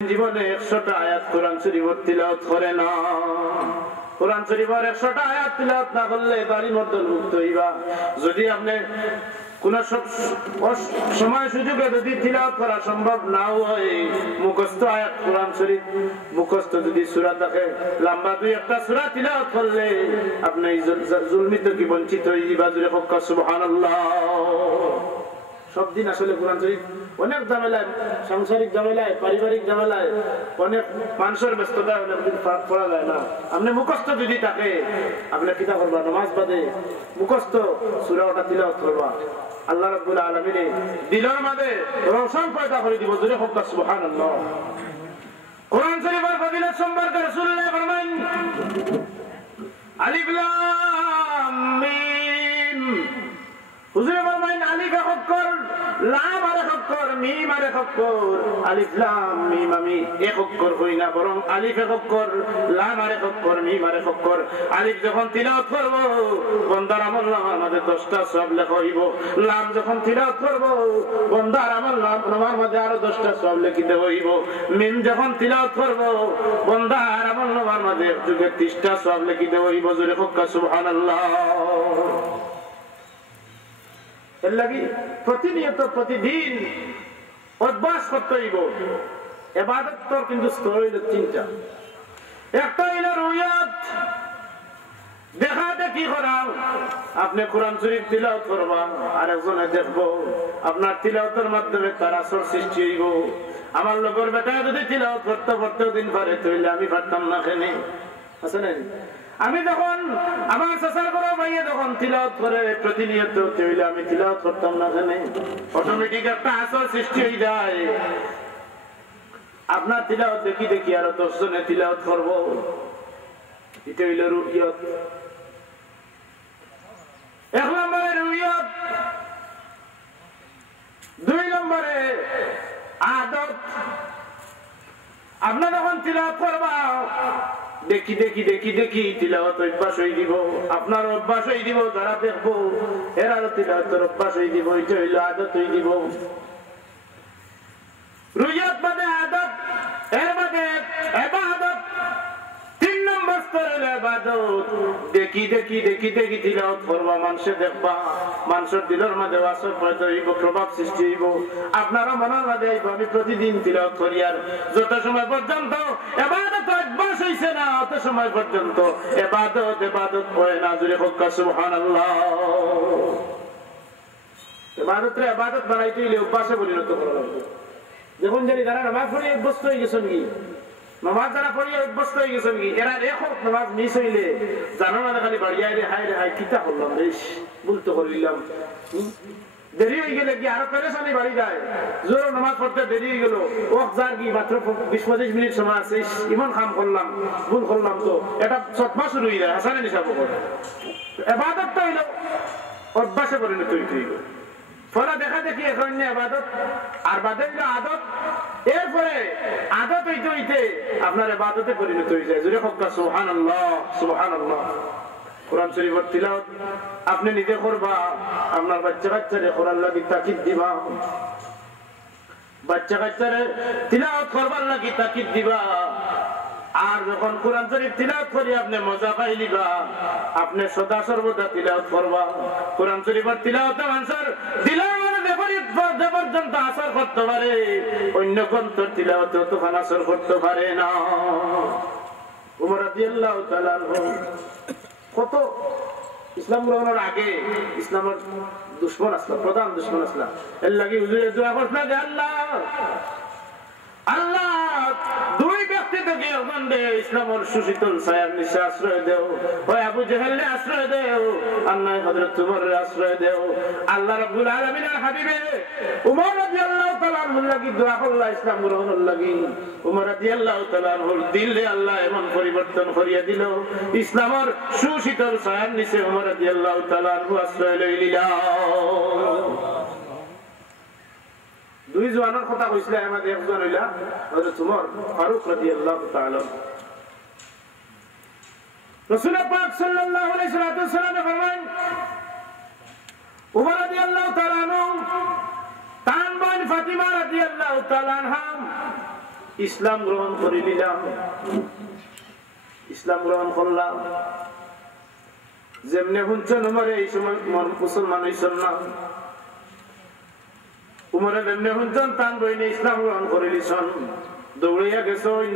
জীবনে 100টা আয়াত কোরআন শরীফের তিলাওয়াত করে না। কোরআন শরীফের 100টা আয়াত তিলাওয়াত না করলে বাড়ি মর্দলমুক্ত হইবা। যদি আপনি কোন সময় সুযোগে যদি তিলাওয়াত করা সম্ভব না হয়, মুখস্থ আয়াত কোরআন শরীফ মুখস্থ যদি সূরা থাকে, লম্বা দুই একটা সূরা তিলাওয়াত করলে আপনি জুলমি থেকে বঞ্চিত হইবা। জুরে হক্কা সুবহানাল্লাহ। সব দিন আসলে কোরআন শরীফ অনেক ঝামেলায়, সাংসারিক ঝামেলায়, পারিবারিক ঝামেলায়, অনেক মানুষের ব্যস্ততায় অনেক দিন পড়া যায় না। আপনি মুখস্থ যদি থাকে, আপনি কিতা করবা? নামাজ বাদে মুখস্থ সূরা ওটা তিলাওয়াত করবা। আল্লাহ রাব্বুল আলামিন দিলের মাঝে রোশন পয়দা করে দিব। জোরে হোক সুবহানাল্লাহ। কোরআন শরীফের ফজিলত সম্পর্কে রাসূলুল্লাহ ফরমান, আলিফ লাম মিম। হুজুর ফরমান আলিফ অক্ষর, লাম আর অক্ষর, মিম আর অক্ষর। আলিফ লাম মিম আমি এক অক্ষর হই না, বরং আলিফ এক অক্ষর, লাম আর অক্ষর, মিম আর অক্ষর। আলিফ যখন তিলাওয়াত করব, বান্দার আমলনামার মধ্যে 10টা সওয়াব লেখা হইব। লাম যখন তিলাওয়াত করব, বান্দার আমলনামার মধ্যে আরো 10টা সওয়াব লিখিতে হইব। মিম যখন তিলাওয়াত করব, বান্দার আমলনামার মধ্যে 30টা সওয়াব লিখিতে হইব। জোরে হোক সুবহানাল্লাহ। এর লাগি প্রতিনিয়ত প্রতিদিন অভ্যাস করতে হইব। ইবাদতর কিন্তু স্তর হইল 3টা। একটা হইল রুয়াত, দেখা দেখি করা। আপনি কোরআন শরীফ তিলাওয়াত করবা, আর একজনে দেখবো, আপনার তিলাওয়াতের মাধ্যমে তার আসর সৃষ্টি হইব। আমার লোকের বেটা যদি তিলাওয়াত করতে করতে দিন পারে, তাহলে আমি পারতাম না। কেনে আছে না? আমি যখন আমার চাচার বড় ভাইয়া যখন তিলাওয়াত করে প্রতিনিয়ত, তাহলে আমি তিলাওয়াত করতাম না। কেনে অটোমেটিক একটা আসর সৃষ্টি হয়ে যায়। আপনার তিলাওয়াত দেখি দেখি আরো 10 জনে তিলাওয়াত করবো। এটা হইল রুইয়ত। 1 নম্বরে রুইয়ত, 2 নম্বরে আদত। আপনার যখন তিলাওয়াত করবা, দেখি দেখি দেখি দেখি তিলাওয়াত অভ্যাস হয়ে দিব। আপনার অভ্যাস হয়ে দিব, যারা দেখবো এরারও তিলাওয়াতের অভ্যাস হয়ে দিব। এটা হইল আদত হয়ে দিব। রুইয়ত বাদে আদত, এর বাদে ইবাদত। 3 নম্বর স্তর হলো ইবাদত। দেখি দেখি দেখি দেখি তিলাওয়াত করবা, মানুষে দেখবা, মানুষের দিলের মধ্যে আসর পয়দা হইব, প্রভাব সৃষ্টি হইব। আপনারও মনের মধ্যে হইব আমি প্রতিদিন তিলাওয়াত করি। আর যত সময় পর্যন্ত ইবাদত অভ্যাস হইছে না, অত সময় পর্যন্ত ইবাদত হয় না। জোরে হোক সুবহানাল্লাহ। ইবাদতরে ইবাদত বানাইতে হইলে অভ্যাসে পরিণত করা লাগবে। যখন জানি যারা নামাজ পড়ে অভ্যস্ত হয়ে গেছেন কি, নামাজ যারা পড়ে অভ্যস্ত হয়ে গেছেন কি, এরা রেখক নামাজ মিস হইলে জানো না, খালি বাড়িয়া রে হাই রে হাই কিতা করলাম, বেশ বলতে করিলাম। দেরি হয়ে গেলে কি আরো পেরেশানি বাড়ি যায়। জোর নামাজ পড়তে দেরি হয়ে গেল, ওয়াক যার কি মাত্র 20-25 মিনিট সময় আছে, ইমান কাম করলাম, ভুল করলাম, তো এটা সৎমা শুরু হয়ে যায়। হাসানে নিশাব করে ইবাদতটা হইল অভ্যাসে পরিণত হইতে হইল। ফলে দেখা দেখি এখন ইবাদত, আর বাদে হইল আদত। এরপরে আদত হইতে হইতে আপনার ইবাদতে পরিণত হয়ে যায়। জোরে হোক সুবহানাল্লাহ সুবহানাল্লাহ। কোরআন শরীফের তিলাওয়াত আপনি নিজে করবা, আপনার বাচ্চা কাচ্চারে কোরআন লাগি তাকিদ দিবা। বাচ্চা কাচ্চারে তিলাওয়াত করবার লাগি তাকিদ দিবা। আর যখন কোরআন শরীফ তিলাওয়াত করি আপনি মজা পাই নিবা, আপনি সদা সর্বদা তিলাওয়াত করবা। কোরআন শরীফের তিলাওয়াতে মানুষের দিলের মধ্যে পর্যন্ত আসর করতে পারে, অন্য গ্রন্থের তিলাওয়াতে তখন আসর করতে পারে না। উমর রাদিয়াল্লাহু তাআলা কত ইসলাম গ্রহণের আগে ইসলামের দুশ্মন আসলাম, প্রধান দুশ্মন আসলাম। এর লাগি হুজুরে দোয়া করছেন যে আল্লাহ আল্লাহ 2 ব্যক্তি থেকে ইসলামের সুশীতল ছায়ার নিচে আশ্রয় দেও। ওই আবু জেহেলকে আশ্রয় দেও, আল্লাহ হযরত উমরের আশ্রয় দেও। আল্লাহ রাব্বুল আলামিনের হাবিবে উমর রাদিয়াল্লাহু তাআলা আনহুর লাগি দোয়া করলা ইসলাম গ্রহণের লাগি। উমর রাদিয়াল্লাহু তাআলা আনহুর দিলে আল্লাহ এমন পরিবর্তন করিয়া দিল, ইসলামের সুশীতল ছায়ার নিচে উমর রাদিয়াল্লাহু তাআলা আনহু আশ্রয় লইলিলা। 2 জওয়ানের কথা কইছিল, আমাদের একজন হইলা হযরত উমর ফারুক রাদিয়াল্লাহু তাআলা। রাসূল পাক সাল্লাল্লাহু আলাইহি ওয়াসাল্লাম ফরমান, উমর রাদিয়াল্লাহু তাআলা আনহু তান বোন ফাতিমা রাদিয়াল্লাহু তাআলা আনহা ইসলাম গ্রহণ করে নিলাম, ইসলাম গ্রহণ করলাম। যেমনে শুনছেন উমরে এই সময় মুসলমান হইছেন না, উমরে যেমনে শুনছেন তান বইনে ইসলাম গ্রহণ করে নিছেন, দৌড়াইয়া গেছেন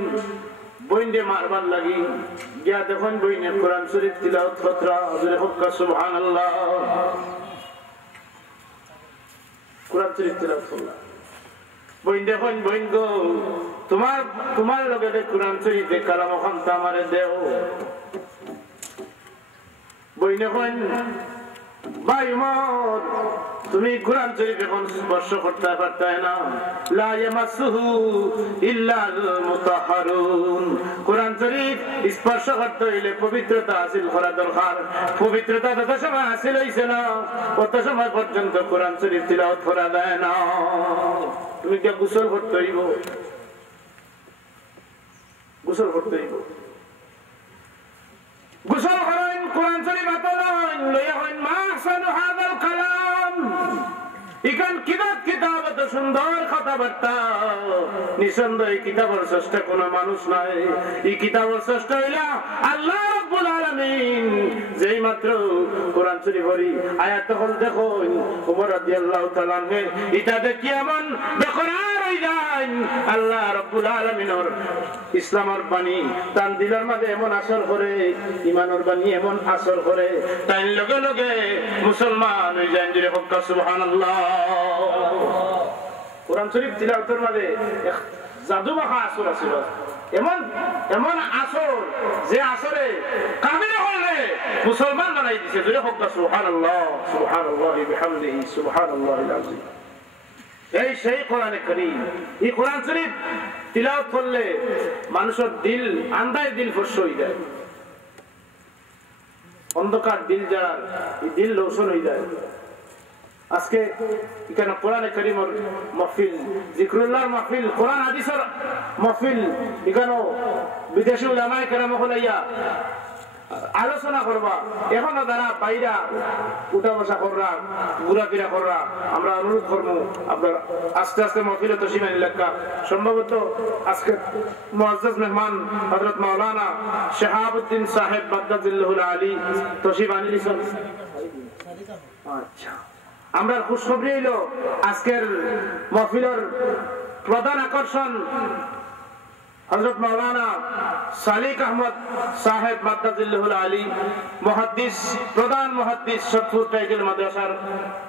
বইনে মারবার লাগি, গিয়া দেখুন বইনে কোরআন শরীফ তিলাওয়াত করতরা, হযরত হক্কা সুবহানাল্লাহ, কোরআন শরীফ তিলাওয়াত করলা। বইন দেখুন বইন গো, তোমার লগে কোরআন শরীফে কালাম ওখান আমারে দেও। বইনে কইন ভাই উমর, তুমি কোরআন শরীফ এখন স্পর্শ করতে পারতে না, লা ইয়ামাসুহু ইল্লাল মুতাহহারুন। কোরআন শরীফ স্পর্শ করতে হইলে পবিত্রতা হাসিল করা দরকার। পবিত্রতা যত সময় হাসিল হইছে না, তত সময় পর্যন্ত কোরআন শরীফ তিলাওয়াত করা যায় না। তুমি কি গোসল করতে হইব, গোসল করতে হইব, গোসল করেন কোরআন শরীফ আতলান লইয়া হইন মা আহসানু হাযাল কালাম। ইখান কিতাব এত সুন্দর কথাবার্তা, নিঃসন্দেহ এই কিতাবের স্রষ্টা কোন মানুষ নাই, এই কিতাবের স্রষ্টা হইলা আল্লাহ রাব্বুল আলামিন। যেই মাত্র কোরআন শরীফ পড়ি আয়াত হল দেখুন ওমর রাদিয়াল্লাহু তাআলা এটা দেখি এমন বেকরার হই যায়, আল্লাহ রাব্বুল আলামিনের ইসলামের বাণী তান দিলের মাঝে এমন আসর করে, ঈমানের বাণী এমন আসর করে, তাই লগে লগে মুসলমান হই যায়। জোরে হক্কা সুবহানাল্লাহ। কোরআন শরীফ তিলাওয়াতের মাঝে জাদু মাখা আসর আছে, এমন এমন আসর যে আসরে কাফির হলে মুসলমান বানাই দিয়েছে। জোরে হক্কা সুবহানাল্লাহ, সুবহানাল্লাহি বিহামদিহি, সুবহানাল্লাহিল আযীম। এই সেই কোরআনে কারীম, এই কোরআন শরীফ তিলাওয়াত করলে মানুষের দিল আন্দায় দিল ফর্স হয়ে যায়, অন্ধকার দিল যার এই দিল রোশন হয়ে যায়। আজকে এখানে কোরআনে কারীমের মাহফিল, জিকরুল্লাহর মাহফিল, কোরআন হাদিসের মাহফিল, এখানে বিদেশি উলামায়ে কেরাম হলাইয়া আলোচনা করবা। এখনো যারা বাইরা উঠা বসা কররা, ঘুরাফেরা কররা, আমরা অনুরোধ করবো আপনার আস্তে আস্তে মাহফিলে তশরিফ আনিলে। সম্ভবত আজকে মুআজ্জাজ মেহমান হযরত মাওলানা শিহাবউদ্দিন সাহেব বাগদাদিল্লাহুল আলী তশরিফ আনিলেন। আচ্ছা, আমরা খুশখবরি হইলো আজকের মাহফিলের প্রধান আকর্ষণ হযরত মাওলানা সালিক আহমদ সাহেব বাগদাদিল্লাহুল আলী মুহাদ্দিস, প্রধান মুহাদ্দিস সতপুর টাইটেল মাদ্রাসার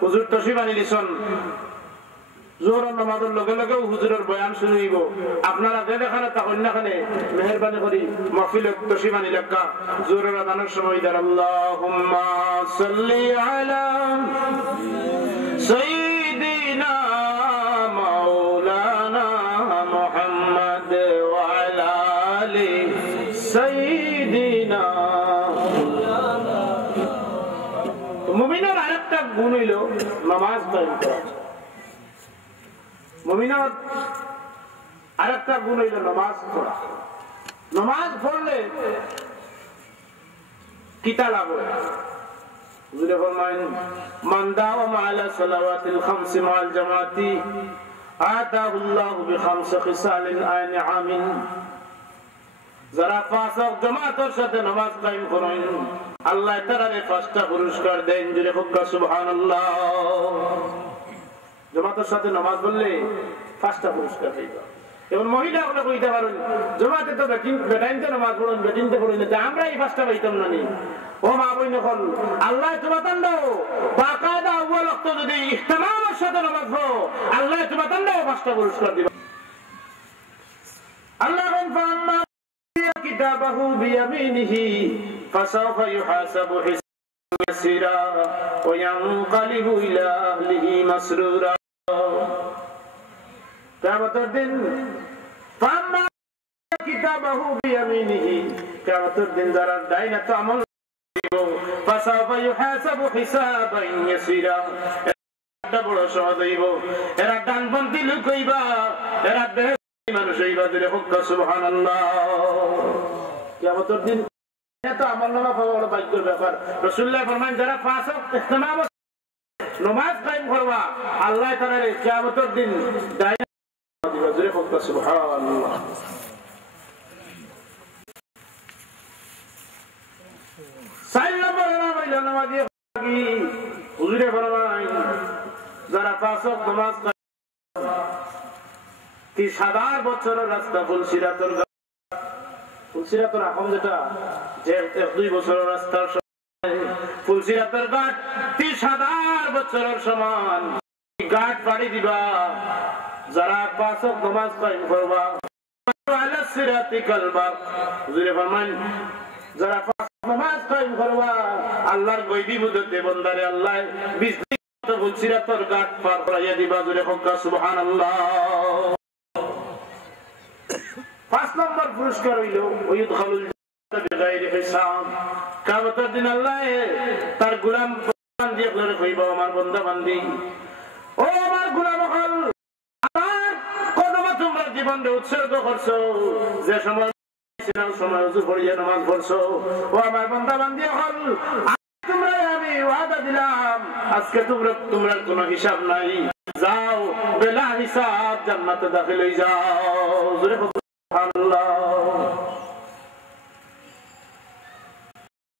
হুজুর তশরিফ আনিলেন। জোহরের নামাজের লগে লগে হুজুরের বয়ান শুরু হইব। আপনারা যে দেখানে তা অন্যখানে মেহেরবানি করি মাহফিলে তশরিফ আনিলে। জোহরের আযানের সময় দাঁড় আল্লাহুম্মা সাল্লি আলা সাইয়্যিদিনা মাওলানা মুহাম্মদ ওয়া আলা আলি সাইয়্যিদিনা। মুমিনের আরেকটা গুণ হইল নামাজ কায়েম করা। মুমিনের আরেকটা গুণ হইল নামাজ পড়া। নামাজ পড়লে কিতা লাভ হয়? হুজুরে ফরমায়েন মান দাওয়ামা আলা সালাওয়াতিল খামসি মাআল জামাতি আতাহুল্লাহু বিখামসি খিসালিন আনআমিন। যারা পাঁচ ওয়াক্ত জামাতের সাথে নামাজ কায়েম করেন আল্লাহ তাআলা পাঁচটা পুরস্কার দেন। জোরে হোক সুবহানাল্লাহ। জামাতের সাথে নামাজ পড়লে পাঁচটা পুরস্কার পাইবা। এবং মহিলা আমরা কইতে পারেন জামাতে তো বেটাইনতে নামাজ পড়েন, বেটিনতে পড়েন, আমরা এই পাঁচটা পাইতাম না। ও মা বইন হল আল্লাহ তোমাতান দাও বাকায়দা আউয়াল ওয়াক্ত যদি ইহতিমামের সাথে নামাজ পড়ো আল্লাহ তোমাতান দাও পাঁচটা পুরস্কার দিবা। আল্লাহ ফাম্মা কিতাবাহু বিয়ামিনিহি ফাসাউফা ইউহাসাবু হিসাবান ইয়াসীরা ওয়া ইয়ানকালিবু ইলা আহলিহি মাসরুরা। কিয়ামতের দিন ফাম্মা কিতাবাহু বিয়ামিনিহি, কিয়ামতের দিন যারা ডাইনাত আমল ফাসাউফা ইউহাসাবু হিসাবান ইয়াসীরা, এটা বড় সহজ হইব। এরা ডানপন্থী লোক হইবা, এরা মানুষ হইবা। দিলে হোক সুবহানাল্লাহ। কিয়ামতের দিন এত আমলনামা পাওয়া বড় ভাগ্যের ব্যাপার। রাসূলুল্লাহ ফরমান যারা পাঁচ ওয়াক্ত ইহতিমাম নামাজ কায়েম করবা আল্লাহ তাআলা কিয়ামতের দিন জোরে হোক সুবহানাল্লাহ। যারা 5 ওয়াক্ত নামাজ পড়ে 30,000 বছরের রাস্তা ফুলসিরাতর এখন যেটা যে 1-2 বছরের রাস্তার ফুলসিরাতের ঘাট 30,000 বছরের সমান ঘাট পাড়ি দিবা। যারা 5 ওয়াক্ত নামাজ কায়েম করবা আলা সিরাতি কালবাক হুজুরে ফরমান যারা 5 নামাজ কায়েম করবা আল্লাহর গয়বি মুদতে বন্দারে আল্লাহ 20 ফুলসিরাতের ঘাট পার করাইয়া দিবা। জোরে হোক সুবহানাল্লাহ। 5 নম্বর পুরস্কার হইল ওয়াইদখালুল জান্নাতা বিগাইরি হিসাব। কিয়ামতের দিন আল্লাহ তার গোলাম বান্দি আপনারে কইবা আমার বান্দা বান্দি ও আমার গোলাম হল আমার কদমে তোমরা জীবনকে উৎসর্গ করছো, যে সময় সময় ওযু পড়িয়া নামাজ পড়ছো, ও আমার বান্দা বান্দি হল তোমরা আমি ওয়াদা দিলাম আজকে তোমরা কোনো হিসাব নাই, যাও বেলা হিসাব জান্নাতে দাখিল হই যাও। জোরে সুবহানাল্লাহ।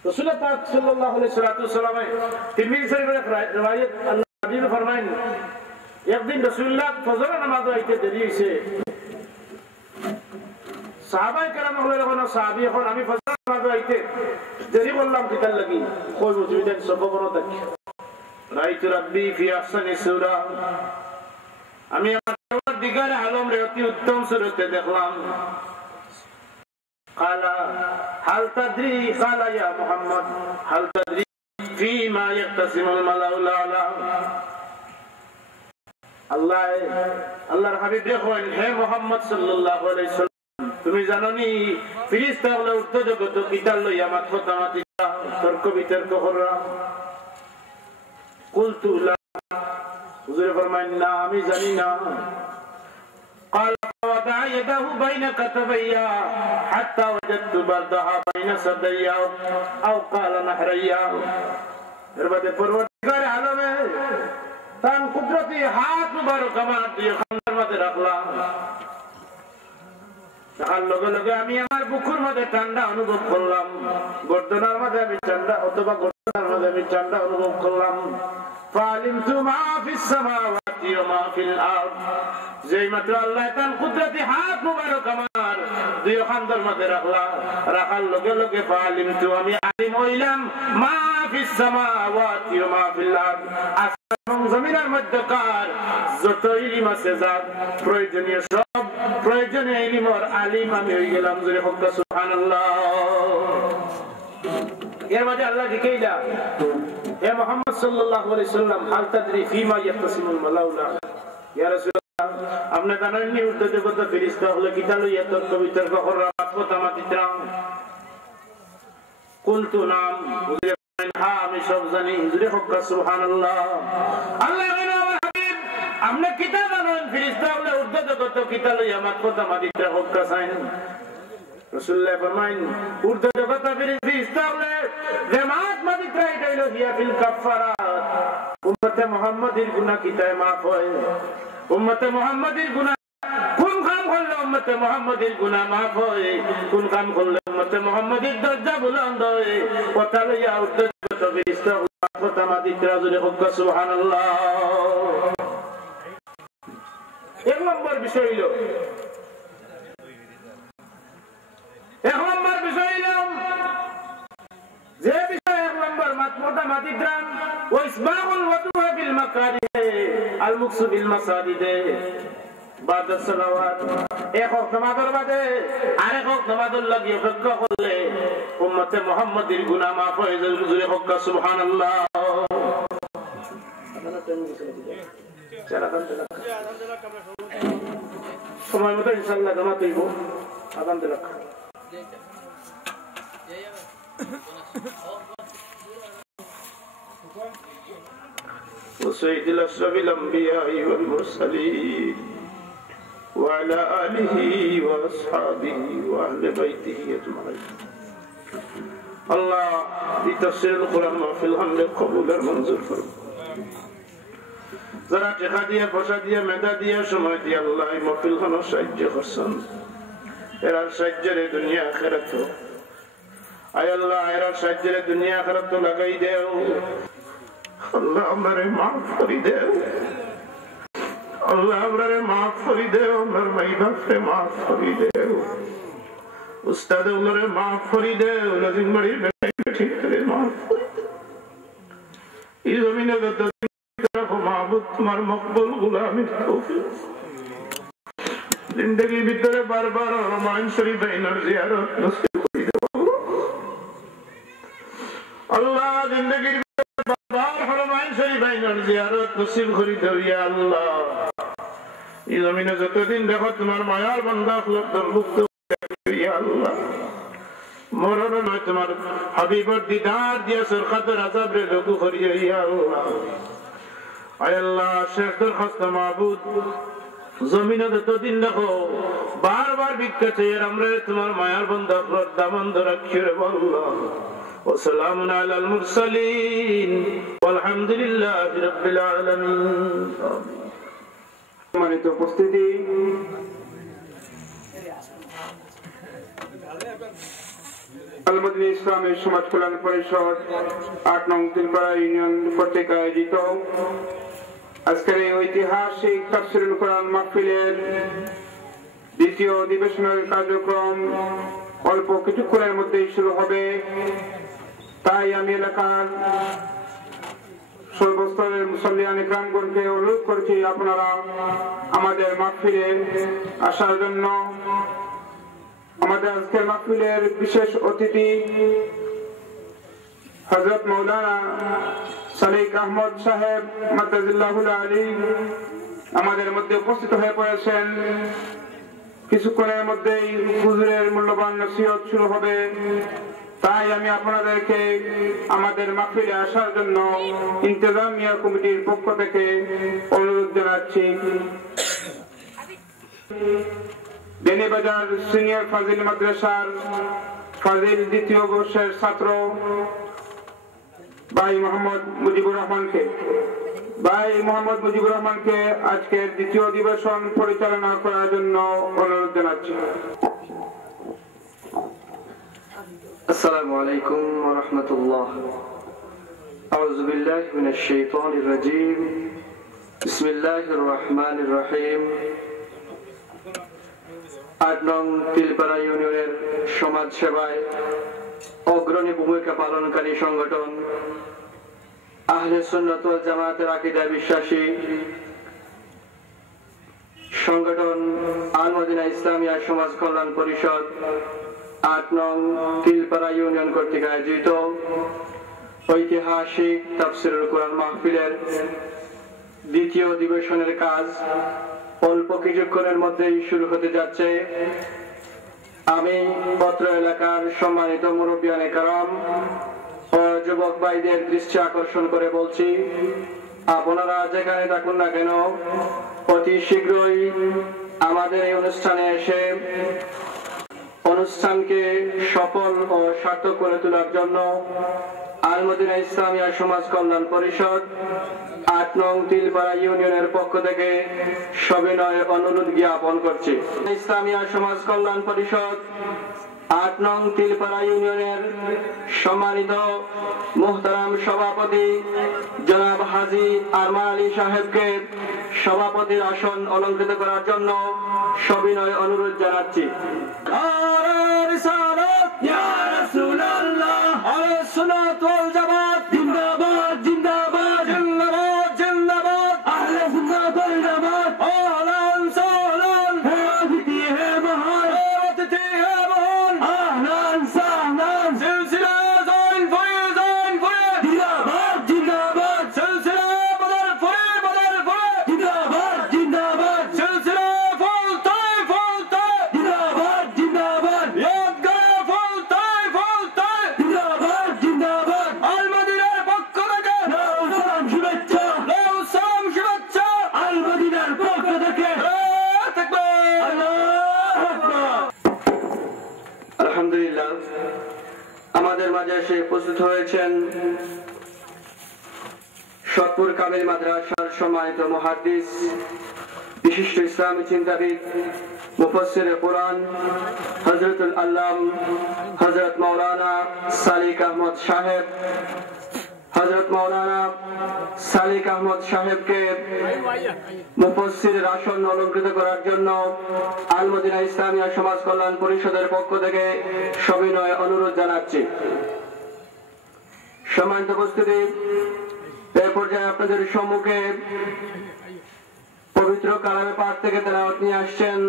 রাসূল পাক সাল্লাল্লাহু আলাইহি ওয়াসাল্লাম তিরমিজি শরীফের riwayat আল্লাহ নবী ফরমায়েন একদিন রাসূলুল্লাহ ফজরের নামাজ পড়তে দেরি হইছে। সাহাবায়ে কেরাম হলো যখন সাহাবী এখন আমি ফজরের নামাজ পড়তে দেরি করলাম কিতার লাগি কই বুঝিবেন সববনো দেখি রাইতু রাব্বি ফি আহসানি সূরা আমি আমার দিগার আলম রে অতি উত্তম সূরাতে দেখলাম। কালা হাল তাদরি কালা ইয়া মুহাম্মদ হাল তাদরি ফিমা ইয়াকতাসিমুল মালাউল আলা। আল্লাহর হাবিব দেখেন হে মুহাম্মদ সাল্লাল্লাহু আলাইহি সাল্লাম তুমি জানোনি ফেরেশতাগুলো উর্ধ্ব জগত কিতাব লইয়া মাথা তর্ক বিতর্ক করা। কুলতু লা হুজুর ফরমায়েন না আমি জানি না। قال وضع يده بين كتفيا حتى وجدت بردها بين صديا او قال نحريا। এর বাদে পরবর্তীকার আলমে তার কুদরতি হাত মুবারক আমার দুই খান্দার মধ্যে রাখলাম। তার লগে লগে আমি আমার বুকুর মধ্যে ঠান্ডা অনুভব করলাম, গর্দনার মধ্যে আমি ঠান্ডা অথবা গর্দনার মধ্যে আমি ঠান্ডা অনুভব করলাম। ফালিমতু মা ফিস সামাওয়াতি ওয়া মা ফিল আরদ। যেই মাত্র আল্লাহ তার কুদরতি হাত মুবারক আমার দুই খান্দার মধ্যে রাখার লগে লগে ফালিমতু আমি আলিম হইলাম মা ফিস সামাওয়াতি ওয়া মা ফিল আরদ। আসমান জমিনের মধ্যকার যত ইলম আছে যা প্রয়োজনীয় সব প্রয়োজনীয় ইলমের আলিম আমি হয়ে গেলাম। জোরে হোক সুবহানাল্লাহ। এর মধ্যে আল্লাহ লিখাইলা হে মুহাম্মদ সাল্লাল্লাহু আলাইহি সাল্লাম হাল তাদরি ফিমা ইয়াকতাসিমুল মালাউলা। ইয়া রাসূলুল্লাহ আপনি জানেন নি উর্ধ্ব জগত ফেরেশতা হলো কিতাব লইয়া তর্ক বিতর্ক করা কথা মাতিত্রা। কুলতু নাম হুজুরে হ্যাঁ আমি সব জানি। হুজুরে হোক সুবহানাল্লাহ। আল্লাহ আমার হাবিব আপনি কিতাব জানেন ফেরেশতা হলো উর্ধ্ব জগত কিতাব লইয়া কথা মাতিত্রা হোক কাসাইন। রাসূলুল্লাহ ফরমাইন উর্ধ্ব জগত ফেরেশতা হলো জামাত মাতিত্রা এটা হলো হিয়া ফিল কাফারাত। উম্মতে মুহাম্মাদির গুনাহ কিতায় maaf হয়। উম্মতে মুহাম্মাদির গুনাহ কোন কাম করলে উম্মতে মুহাম্মাদির গুনাহ maaf হয়, কোন কাম করলে উম্মতে মুহাম্মাদির দরজা বুলন্দ হয়। কথা লইয়া উর্ধ্ব জগত ফেরেশতা কথা মাতিত্রা জোরে হোক সুবহানাল্লাহ। এক নম্বর বিষয় হলো যে বিষয় এক নম্বর মাতমোটা মাতিদ্রাম ও ইসবাগুল ওয়াদুহা বিল মাকারিহ আল মুকসু বিল মাসাজিদে বাদা সালাওয়াত। এক ওয়াক্ত নামাজের বাদে আরেক ওয়াক্ত নামাজের লাগি অপেক্ষা করলে উম্মতে মুহাম্মাদির গুনাহ maaf হয়ে যাবে। জোরে হোক সুবহানাল্লাহ। সময় মতো ইনশাআল্লাহ জামাত হইব। আযান দিল وسيد الأشرف الأنبياء والمرسلين وعلى آله وأصحابه وأهل بيته أجمعين. الله بتفسير القرآن وفي الحمد قبول المنزل فرم যারা টাকা দিয়ে পয়সা দিয়ে মেধা দিয়ে সময় দিয়ে আল্লাহ এই মহফিল খানো সাহায্য করছেন এরার সাহায্যের দুনিয়া আখিরাত আয় আল্লাহ এরার সাহায্যের দুনিয়া আখিরাত লাগাই দেও আল্লাহ আমারে মাফ করে দেও আল্লাহ আমারে মাফ করে দেও আমার মাই বাপরে মাফ করে দেও উস্তাদ ওরে মাফ করে দেও নজিম বাড়ির বেটা ঠিক করে মাফ করে দেও এই জমিনে যত মাহবুব তোমার মকবুল গোলামির তৌফিক জিন্দেগির ভিতরে বারবার রহমান শরীফ বাইনার জিয়ারত নসিব করে দাও আল্লাহ জিন্দেগির ভিতরে বারবার রহমান শরীফ বাইনার জিয়ারত নসিব করে দাও ইয়া আল্লাহ এই জমিনে যতদিন দেখো তোমার মায়ার বান্দা দরমুক্ত ইয়া আল্লাহ মরণ নয় তোমার হাবিবর দিদার দিয়া সরকাতের আযাব রে লঘু করিয়া ইয়া আল্লাহ আয় আল্লাহ শেষ দরখাস্ত মাবুদ জমিনে যতদিন দেখো বারবার ভিক্ষা চাই আমরা তোমার মায়ার বান্দা দামান রাখিও রে আল্লাহ ওয়া সালামুন আলাল মুরসালিন ওয়ালহামদুলিল্লাহি রাব্বিল আলামিন সম্মানিত উপস্থিতি আল-মদিনা ইসলামের সমাজ কল্যাণ পরিষদ ৮ নং তিলপাড়া ইউনিয়ন কর্তৃক আয়োজিত আজকের এই ঐতিহাসিক তাফসীরুল কোরআন মাহফিলের দ্বিতীয় অধিবেশনের কার্যক্রম অল্প কিছুক্ষণের মধ্যেই শুরু হবে তাই আমি এলাকার সর্বস্তরের মুসল্লিয়ান ইকরামগণকে অনুরোধ করছি আপনারা আমাদের মাহফিলে আসার জন্য। আমাদের আজকের মাহফিলের বিশেষ অতিথি হযরত মাওলানা সালেক আহমদ সাহেব মাদাজিল্লাহুল আলী আমাদের মধ্যে উপস্থিত হয়ে পড়েছেন। কিছুক্ষণের মধ্যেই হুজুরের মূল্যবান নসিহত শুরু হবে, তাই আমি আপনাদেরকে আমাদের মাহফিলে আসার জন্য ইন্তেজামিয়া কমিটির পক্ষ থেকে অনুরোধ জানাচ্ছি। বেনিবাজার সিনিয়র ফাজিল মাদ্রাসার ফাজিল দ্বিতীয় বর্ষের ছাত্র ভাই মোহাম্মদ মুজিবুর রহমানকে আজকের দ্বিতীয় অধিবেশন পরিচালনা করার জন্য অনুরোধ জানাচ্ছি। আসসালামু আলাইকুম ওয়া রাহমাতুল্লাহ। আউযু বিল্লাহি মিনাশ শাইতানির রাজীম। বিসমিল্লাহির রহমানির রহিম। ৮ নং তিলপাড়া ইউনিয়নের সমাজ সেবায় অগ্রণী ভূমিকা পালনকারী সংগঠন আহলে সুন্নাত ওয়াল জামাতের আকীদায় বিশ্বাসী সংগঠন আল-মদিনা ইসলামিয়া সমাজ কল্যাণ পরিষদ ৮ নং তিলপাড়া ইউনিয়ন কর্তৃক আয়োজিত ঐতিহাসিক তাফসীরুল কোরআন মাহফিলের দ্বিতীয় অধিবেশনের কাজ অল্প কিছুক্ষণের মধ্যেই শুরু হতে যাচ্ছে। আমি পত্র এলাকার সম্মানিত মুরব্বিয়ানে কেরাম ও যুবক ভাইদের দৃষ্টি আকর্ষণ করে বলছি, আপনারা যেখানে থাকুন না কেন অতি শীঘ্রই আমাদের এই অনুষ্ঠানে এসে অনুষ্ঠানকে সফল ও সার্থক করে তোলার জন্য আল-মদিনা ইসলামিয়া সমাজ কল্যাণ পরিষদ ৮ নং তিলপাড়া ইউনিয়নের পক্ষ থেকে সবিনয় অনুরোধ জ্ঞাপন করছি। ইসলামিয়া সমাজ কল্যাণ পরিষদ ৮ নং তিলপাড়া ইউনিয়নের সম্মানিত মুহতারাম সভাপতি জনাব হাজী আরমান আলী সাহেবকে সভাপতির আসন অলংকৃত করার জন্য সবিনয় অনুরোধ জানাচ্ছি। আমাদের মাঝে এসে উপস্থিত হয়েছেন সতপুর কামিল মাদ্রাসার সম্মানিত মুহাদ্দিস, বিশিষ্ট ইসলামী চিন্তাবিদ, মুফাসসিরে কোরআন হযরতুল আল্লাম হযরত মাওলানা সালিক আহমদ সাহেব, হযরত মাওলানা সালিক আহমদ সাহেবকে মুফাসসিরের আসন অলংকৃত করার জন্য আল মদিনা ইসলামিয়া সমাজ কল্যাণ পরিষদের পক্ষ থেকে সবিনয় অনুরোধ জানাচ্ছি। সম্মানিত উপস্থিতি, এই পর্যায়ে আপনাদের সম্মুখে পবিত্র কালামে পাক থেকে তেলাওয়াত নিয়ে আসছেন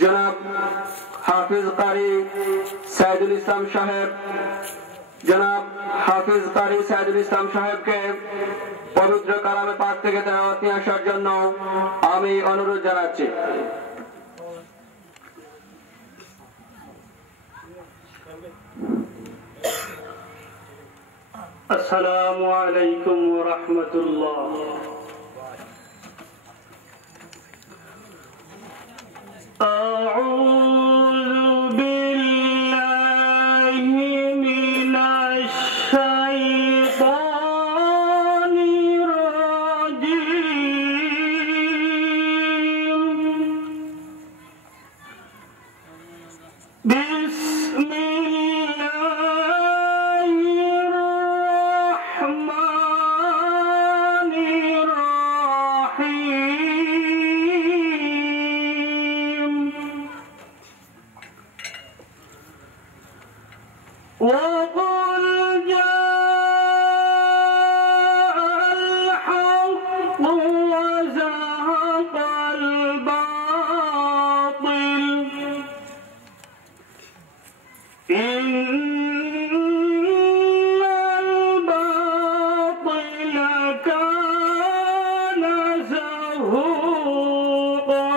জনাব হাফিজ কারি সাইদুল ইসলাম সাহেব। জনাব হাফিজ কারি সাইদুল ইসলাম সাহেবকে পবিত্র কালামে পাক থেকে তেলাওয়াত নিয়ে আসার জন্য আমি অনুরোধ জানাচ্ছি। আসসালামু আলাইকুম ওয়া রাহমাতুল্লাহ। আউযু বিল্লাহি মিনাশ শাইতানির রাজীম। বিসমিল্লাহির রাহমানির রাহিম। وقل جاء الحق وزهق الباطل إن الباطل كان زهوقا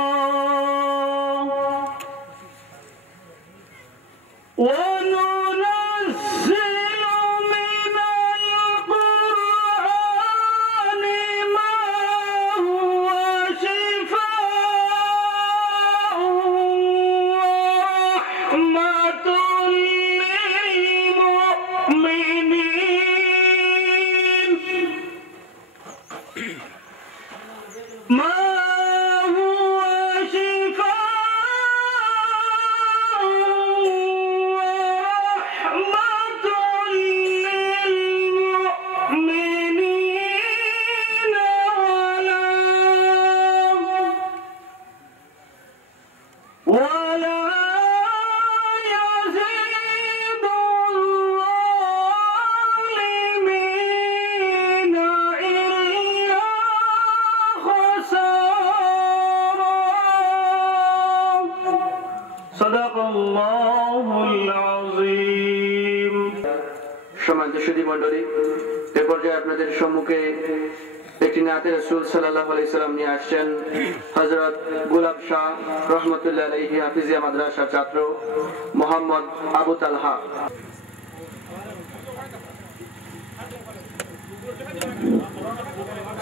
وننزل من القرآن ما هو شفاء ورحمة للمؤمنين ما هو شفاء ورحمة للمؤمنين ولا يزيد الظالمين إلا خسارا صدق الله العظيم। সম্মানিত সুধী মণ্ডলী, এ পর্যায়ে আপনাদের সম্মুখে একটি নাতে রাসূল সাল্লাল্লাহু আলাইহি সাল্লাম নিয়ে আসছেন হযরত গোলাপ শাহ রহমাতুল্লাহ আলাইহি হাফিজিয়া মাদ্রাসার ছাত্র মোহাম্মদ আবু তালহা।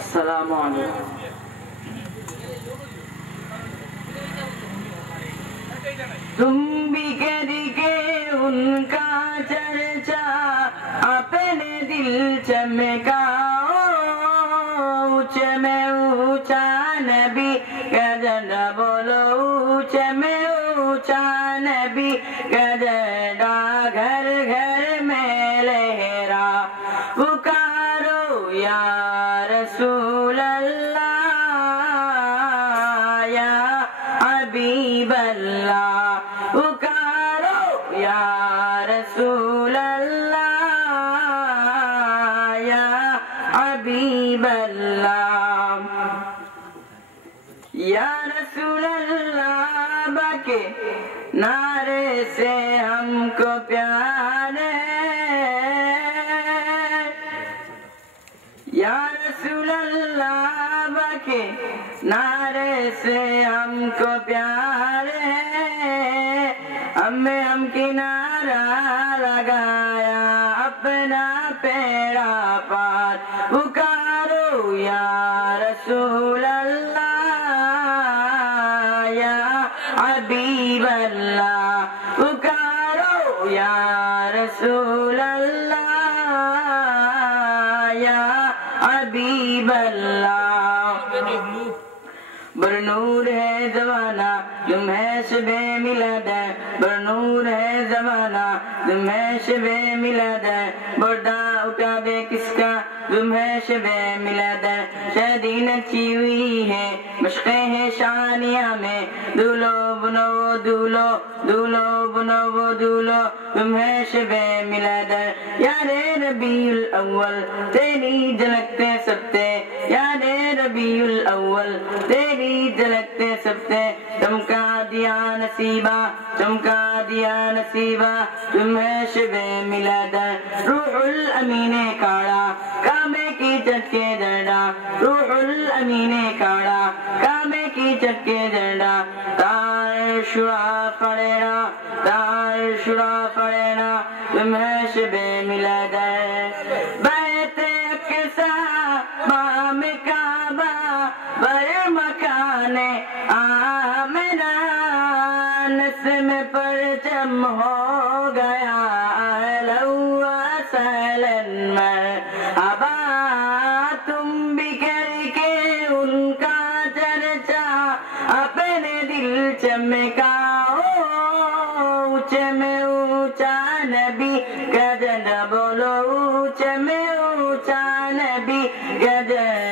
अस्सलामु अलैकुम। तुम भी करके उनका चर्चा अपने दिल चमकाओ, ऊंचे में ऊंचा नबी का झंडा बोलो, ऊंचे में ऊंचा नबी का झंडा घर घर में लहरा, पुकारो या रसूल अल्लाह या हबीब अल्लाह, पुकारो या रसूल अल्लाह या हबीब अल्लाह। या रसूल अल्लाह बाके नारे से हमको प्यार है, या रसूल अल्लाह बाके नारे से हमको प्यार है, हमें हम किनारा लगाया अपना पेड़ा पार, पुकारो या रसूल अल्लाह या हबीब अल्लाह, पुकारो या रसूल अल्लाह या मिलाद है बरनूर है जमाना तुम्हें शबे मिलाद है पर्दा उठा दे किसका तुम्हें शबे मिलाद है शादी नची हुई है मशक़े है शानिया में दूल्हो बनो वो दूल्हो दूल्हो बनो वो दूल्हो तुम्हें शबे मिलाद है यारे रबीउल अव्वल तेरी झलकते सबते यारे रबीउल अव्वल तेरी झलकते सबते चमका दिया नसीबा तुम्हें शबे मिलाद है रूहुल अमीने काड़ा कामे की चटके जड़ा रूहुल अमीने काड़ा कामे की चटके जड़ा तार शुरा पड़ेना तुम्हें शबे मिलाद है बैते अक्सा माम काबा बर मकाने आमना नस्म परचम हो गया लौआ सलन मरहबा तुम भी करके उनका चर्चा अपने दिल चमकाओ ऊंचे में ऊंचा नबी गजन बोलो ऊंचे में ऊंचा नबी गजन